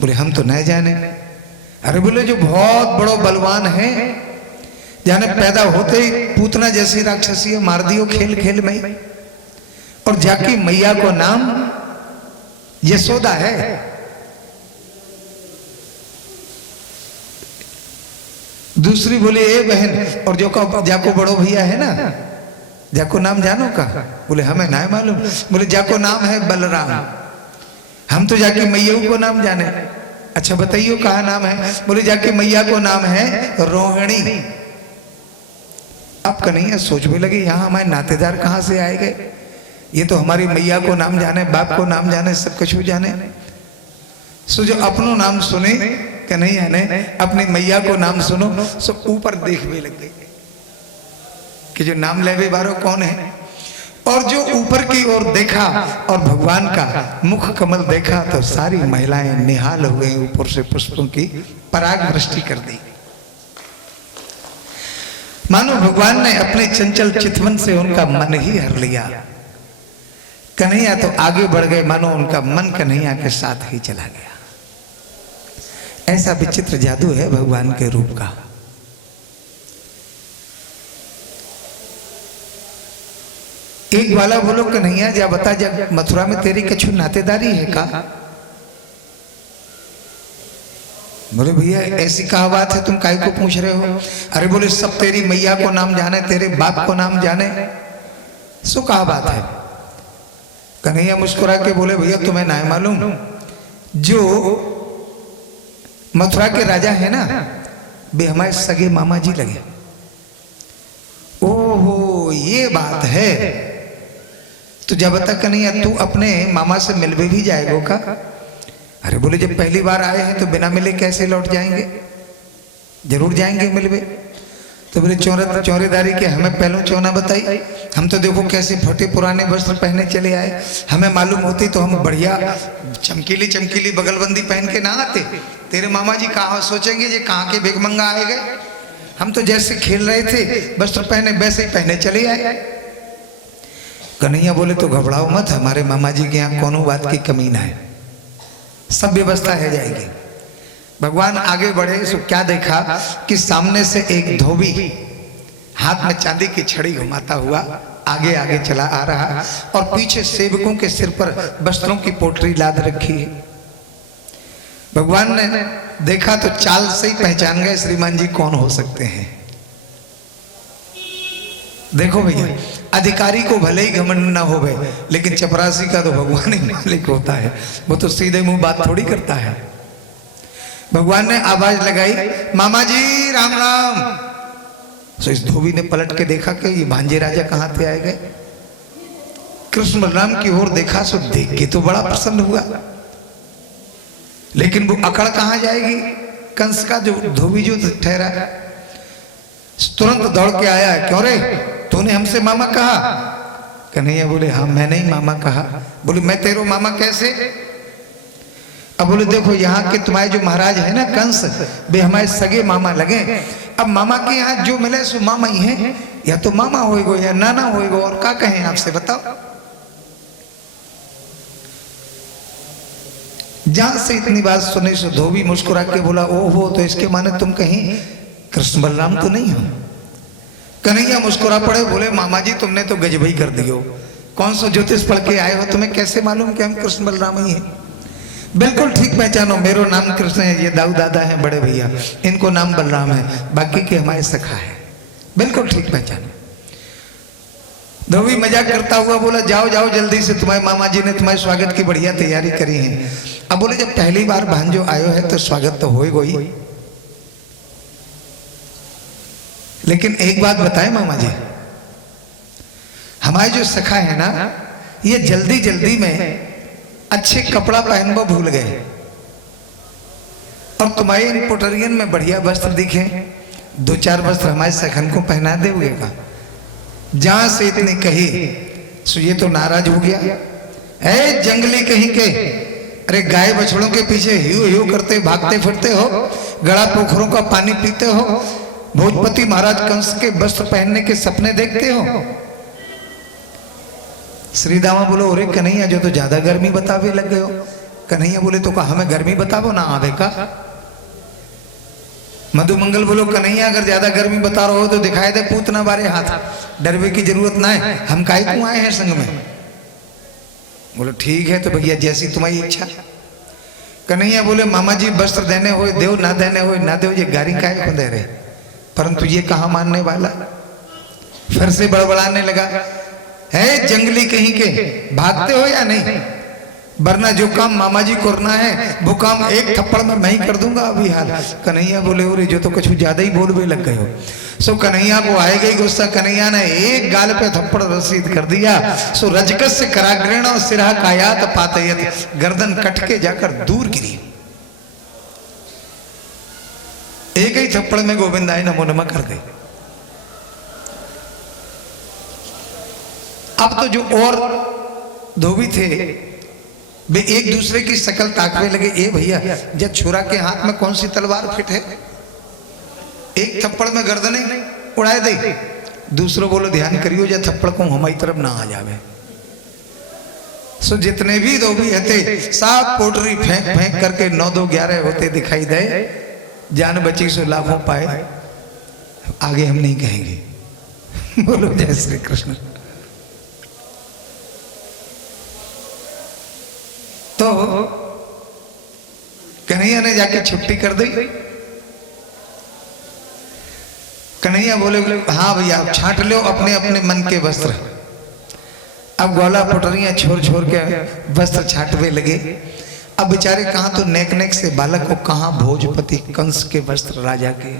बोले हम तो नहीं जाने। अरे बोले जो बहुत बड़ो बलवान है, जाने पैदा होते ही पूतना जैसी राक्षसी मार दियो खेल खेल में, और जाकी मैया को नाम यशोदा है। दूसरी बोले ए बहन और जो का जाको बड़ो भैया है ना, जाको नाम जानो का? बोले हमें ना मालूम। बोले जाको नाम है बलराम, हम तो जाके मैया को नाम जाने। अच्छा बताइयो कहा नाम है? बोले जाके मैया को नाम है रोहिणी। अब कन्हैया सोचने लगे यहाँ हमारे नातेदार कहाँ से आए गए? ये तो हमारी मैया को नाम जाने, बाप को नाम जाने, सब कुछ जाने। सो जो अपनो नाम सुने कन्हैया ने, अपनी मैया को नाम सुनो, सो ऊपर देखने लग गए कि जो नाम लेवे बारो कौन है। और जो ऊपर की ओर देखा और भगवान का मुख कमल देखा तो सारी महिलाएं निहाल हो गई, ऊपर से पुष्पों की पराग वृष्टि कर दी। मानो भगवान ने अपने चंचल चितवन से उनका मन ही हर लिया। कन्हैया तो आगे बढ़ गए, मानो उनका मन कन्हैया के साथ ही चला गया। ऐसा विचित्र जादू है भगवान के रूप का। एक वाला बोलो कन्हैया जा बता, जब मथुरा में तेरी कछु नातेदारी है का? बोले भैया ऐसी कहा बात है, तुम काहे को पूछ रहे हो? अरे बोले सब तेरी मैया को नाम जाने, तेरे बाप को नाम जाने, सो कहा बात है। कन्हैया मुस्कुरा के बोले भैया तुम्हें ना मालूम, जो मथुरा के राजा है ना, वे हमारे सगे मामा जी लगे। ओहो ये बात है। तो जब तक कन्हैया तू अपने मामा से मिलवे भी जाएगो का? अरे बोले जब पहली बार आए हैं तो बिना मिले कैसे लौट जाएंगे? जरूर जाएंगे मिलवे। तो बोले चौरेदारी के हमें पहले चौना बताई, हम तो देखो कैसे फटे पुराने वस्त्र पहने चले आए। हमें मालूम होती तो हम बढ़िया चमकीली चमकीली बगलबंदी पहन के ना आते। तेरे मामा जी कहाँ सोचेंगे ये कहाँ के भिखमंगा आए गए? हम तो जैसे खेल रहे थे वस्त्र पहने वैसे ही पहने चले आए। कन्हैया बोले तो घबराओ मत, हमारे मामा जी के यहाँ कोनो बात की कमी ना है, सब व्यवस्था है जाएगी। भगवान आगे बढ़े सो क्या देखा कि सामने से एक धोबी हाथ में चांदी की छड़ी घुमाता हुआ आगे आगे चला आ रहा, और पीछे सेवकों के सिर पर वस्त्रों की पोटली लाद रखी है। भगवान ने देखा तो चाल से ही पहचान गए श्रीमान जी कौन हो सकते हैं। देखो भैया अधिकारी को भले ही घमंड ना हो गए, लेकिन चपरासी का तो भगवान ही मालिक होता है, वो तो सीधे मुंह बात थोड़ी करता है। भगवान ने आवाज लगाई मामा जी राम राम। तो इस धोबी ने पलट के देखा कि ये भांजे राजा कहाँ से आए गए। कृष्ण बलराम की ओर देखा सो देख के तो बड़ा प्रसन्न हुआ, लेकिन वो अकड़ कहाँ जाएगी? कंस का जो धोबी जो ठहरा तुरंत दौड़ के आया, क्यों रे तूने हमसे मामा कहा? कन्हैया बोले हाँ मैंने ही मामा कहा। बोले मैं तेरो मामा कैसे? अब बोले देखो यहाँ के तुम्हारे जो महाराज है ना कंस, वे हमारे सगे मामा लगे। अब मामा के यहाँ जो मिले सो मामा ही है, या तो मामा होएगो या नाना होएगो, और क्या कहें आपसे बताओ। जहां से इतनी बात सुनी सो धोबी मुस्कुरा के बोला ओहो, तो इसके माने तुम कहीं कृष्ण बलराम तो नहीं हो। कन्हैया मुस्कुरा पड़े, बोले मामा जी तुमने तो गजबई कर दियो, कौन सा ज्योतिष पढ़ के आए हो, तुम्हें कैसे मालूम कि हम कृष्ण बलराम ही हैं। बिल्कुल ठीक पहचानो, मेरो नाम कृष्ण है, ये दाऊ दादा है बड़े भैया, इनको नाम बलराम है, बाकी के हमारे सखा है। बिल्कुल ठीक पहचानो। धोबी मजाक करता हुआ बोला जाओ जाओ जल्दी से, तुम्हारे मामा जी ने तुम्हारे स्वागत की बढ़िया तैयारी करी है। अब बोले जब पहली बार भांजो आयो है तो स्वागत तो होएगा ही, लेकिन एक बात बताएं मामा जी, हमारे जो सखा है ना, ये जल्दी जल्दी में अच्छे कपड़ा पहनबो भूल गए, और तुम्हारे इन पोटरियन में बढ़िया वस्त्र दिखे, दो चार वस्त्र हमारे सखन को पहना दोगे का। जहां से इतनी कही सो ये तो नाराज हो गया। ए जंगली कहीं के, अरे गाय बछड़ों के पीछे हियो हियो करते भागते फिरते हो, गड़ा पोखरों का पानी पीते हो, भोजपति महाराज कंस के वस्त्र पहनने के सपने देखते हो। श्री दामा बोलो अरे कन्हैया जो तो ज्यादा गर्मी बतावे लग गए हो। कन्हैया बोले तो कहा हमें गर्मी बतावो ना आवे का। मधुमंगल बोलो कन्हैया अगर ज्यादा गर्मी बता रहे हो तो दिखाई दे पूतना बारे हाथ, डरवे की जरूरत ना है, हम काहे क्यों आए हैं संग में। बोलो ठीक है तो भैया जैसी तुम्हारी इच्छा। कन्हैया बोले मामा जी वस्त्र देने हो देव, ना देने हो ना देव, ये गारी काहे को दे रहे, परंतु ये कहाँ मानने वाला। फिर से बड़बड़ाने लगा, है जंगली कहीं के, भागते हो या नहीं, वरना जो काम मामा जी करना है वो काम एक थप्पड़ में मैं ही कर दूंगा अभी हाल। कन्हैया बोले अरे जो तो कुछ ज्यादा ही बोलने लग गए हो। सो कन्हैया को आए गई गुस्सा, कन्हैया ने एक गाल पे थप्पड़ रसीद कर दिया। सो रजकस से कराग्रेण और सिरा कायात पातयत, गर्दन कट के जाकर दूर गिरी। एक ही थप्पड़ में गोविंदाई नमो नमः कर गई। अब तो जो और धोबी थे वे एक दूसरे की शकल ताकने लगे, ए भैया जब छुरा के हाथ में कौन सी तलवार फिट है, एक थप्पड़ में गर्दने उड़ाए दे। दूसरों बोलो ध्यान करियो जब थप्पड़ को हमारी तरफ ना आ जावे। सो जितने भी धोबी हते सब पोटरी फेंक फेंक करके 9 2 11 होते दिखाई दे। जान बची सो लाखों पाए, आगे हम नहीं कहेंगे। बोलो जय श्री कृष्ण। तो कन्हैया ने जाके छुट्टी कर दी। कन्हैया बोले हाँ भैया आप छांट लो अपने अपने मन के वस्त्र। अब ग्वाला पोटरियां छोड़ छोड़ के वस्त्र छांटवे लगे। अब बेचारे कहाँ तो नेक नेक से बालक को, कहाँ भोजपति कंस के वस्त्र, राजा के,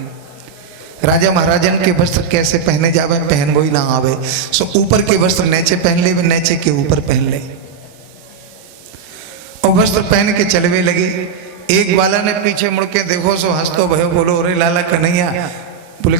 राजा महाराजन के वस्त्र कैसे पहने जावे, पहन वो ही ना आवे। सो ऊपर के वस्त्र नीचे पहन ले, नीचे के ऊपर पहन ले, और वस्त्र पहन के चलवे लगे। एक वाला ने पीछे मुड़ के देखो सो हंस तो भयो, बोलो अरे लाला कन्हैया, बोले